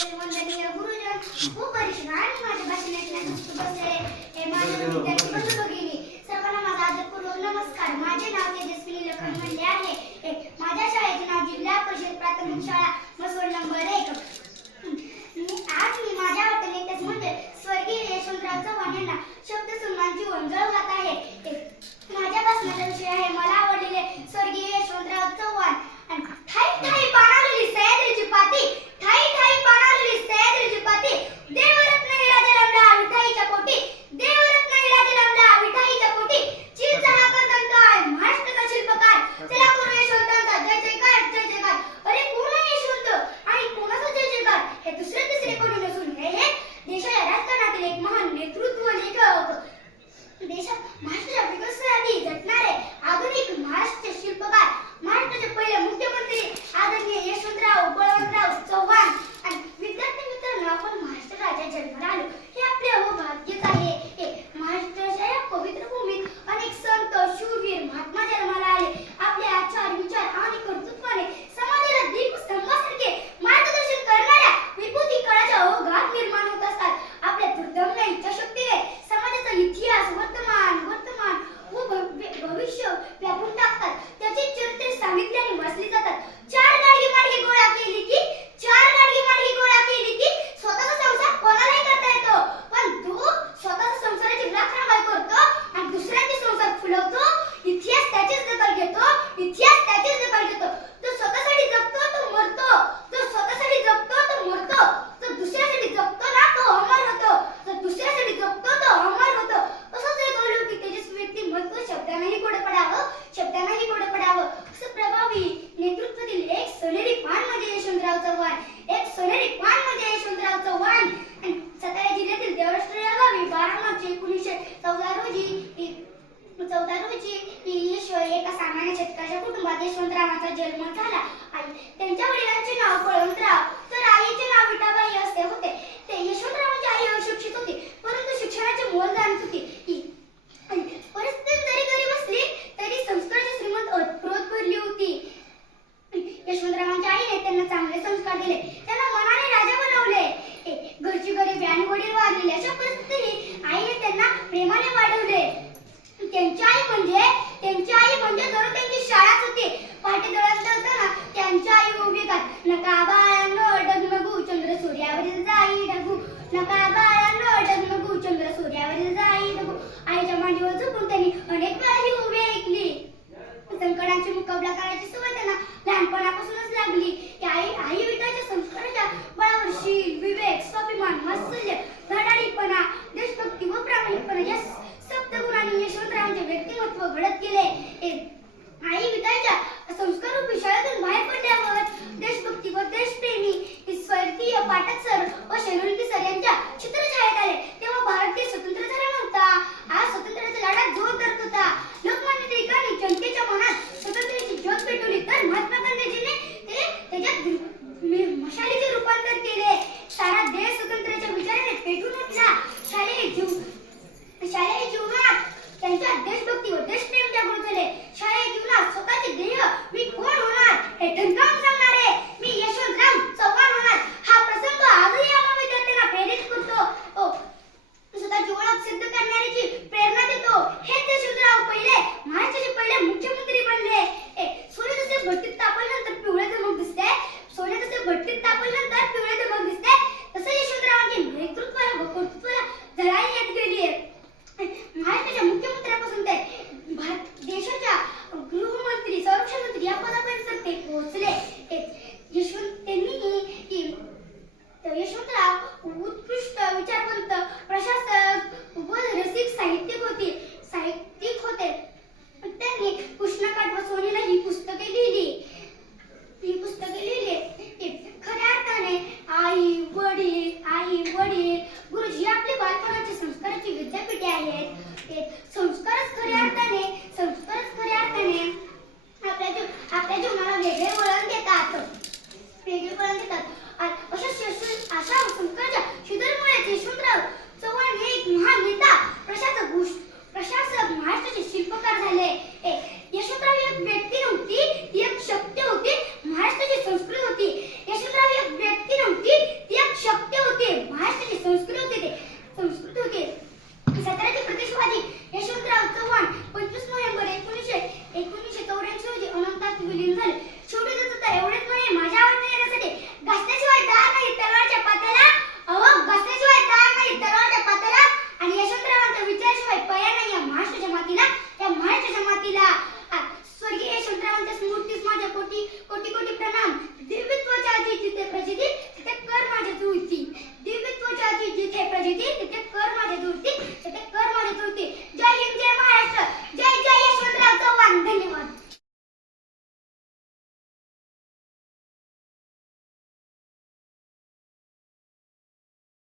वंदनीय गुरुजन उपपरिषद आणि माझ्या भाषण ऐकण्यासाठी बसलेले हे माझे विद्यार्थी बंधू भगिनी सर्वांना माझा आदरपूर्वक नमस्कार. माझे नाव तेजस्विनी लखन मंडे आहे. माझ्या शाळेचे नाव जिल्हा परिषद प्राथमिक शाळा मसवड नंबर 1. आज मी माझ्या आवडते नेत्यास म्हणजे स्वर्गीय यशवंतराव चव्हाण यांना शब्द सन्मानची वंदळ घात आहे. माझ्या भाषणाचा विषय आहे मला आवडलेले स्वर्गीय यशवंतराव चव्हाण. ठाई ठाई पाणालेली सह्याद्रीची पाती, ठाई ठाई पाणालेली सह्याद्रीची पाती, देवरत्न हिरा जन्मला विठाईच्या पोटी, देवरत्न हिरा जन्मला विठाईच्या पोटी, चिलचा हा कर्तनकार महाराष्ट्राचा शिल्पकार, चला करू यशवंतांचा जय जयकार जय जयकार. अरे कोण आहे यशवंत आणि कोणाचा जय जयकार हे दुसरे तिसरे कोणी नसून हे देशाच्या राजकारणातील एक महान नेतृत्व लेखक, देशात महाराष्ट्राच्या विकासासाठी झटणारे आधुनिक महाराष्ट्र शिल्पकार, महाराष्ट्राचे पहिले मुख्यमंत्री आदरणीय यशवंतराव बळवंतराव चव्हाण. आणि विद्यार्थी मित्रांनो, आपण महाराष्ट्र राज्यात जन्माला आलो हे आपले भाग्यच आहे. महाराष्ट्राच्या या पवित्र भूमीत अनेक संत शूरवीर महात्मा जन्माला आले. आपले आचार विचार आणि कर्तृत्वाने समाजाला दीपस्तंभासारखे मार्गदर्शन करणाऱ्या विभूती काळाच्या ओघात निर्माण होत असतात. आपल्या दुर्दम्य इच्छाशक्तीने समाजाचा इतिहास वर्तमान व भविष्य व्यापून टाकतात. त्याची चरित्रे सांगितल्याने वाचली जातात. चार गाडगी मार्गी गोळा केली की स्वतःचा संसार कोणालाही करता येतो, पण जो स्वतःचा संसाराची राखणाव करतो आणि दुसऱ्यांचे संसार फुलवतो, इतिहास त्याचीच दखल घेतो, तो स्वतःसाठी जगतो तो मरतो, जो स्वतःसाठी जगतो तो मरतो, जो दुसऱ्यासाठी जगतो ना तो अमर होतो, जो दुसऱ्यासाठी जगतो तो अमर होतो. असंच एक अलौकिक तेजस्वी व्यक्तिमत्व शब्दांनाही गोड पडावं असं प्रभावी नेतृत्वातील एक सोनेरी पान म्हणजे यशवंतराव चव्हाण. आणि सातारा जिल्ह्यातील देवराष्ट्र या गावी 12 मार्च 1914 रोजी एका सामान्य शेतकऱ्याच्या कुटुंबात यशवंतरावांचा जन्म झाला. त्यांच्या वडिलांचे नाव बळवंतराव तर आईचे नाव विठाबाई असे होते. ते यशवंतरावांची आई अशिक्षित होती, परंतु शिक्षणाचे मोल जाणत होती. परिस्थिती जरी गरीब असली तरी संस्काराची श्रीमंत अतप्रोत भरली होती. यशवंतरावांच्या आईने त्यांना चांगले संस्कार दिले, त्यांना मनाने राजा बनवले. घरची गरिबी आणि वडील वारलेले अशा परिस्थितीने आईने त्यांना प्रेमाने वाढवले. त्यांची आई म्हणजे जरूर त्यांची शाळाच होती. पहाटे दळण दळताना त्यांची आई उभी करत, नका बाळांनो डगमगू चंद्र सूर्यावरील जाई ढगू, नका बाळांनो डगमगू चंद्र सूर्यावरील जाई ढगू. आईच्या मांडीवर झोपून त्यांनी अनेक वेळा ही उभी ऐकली. संकटांची मुकाबला करायची सवय त्यांना लहानपणापासूनच लागली. आई विठाच्या संस्काराच्या बळावर शील, विवेक, स्वाभिमान, वात्सल्य, धडाडीपणा, देशभक्ती व प्रामाणिकपणा या सप्तगुणांनी यशवंतरावांचे व्यक्तिमत्व घडत गेले. आई विठाच्या संस्काररूपी शाळेतून बाहेर पडल्यावर देशभक्ती व देशप्रेमी स्वैर्तीय पाटक सर व शेलोलकी सर यांच्या चित्र संस्कृत होते ते. संस्कृत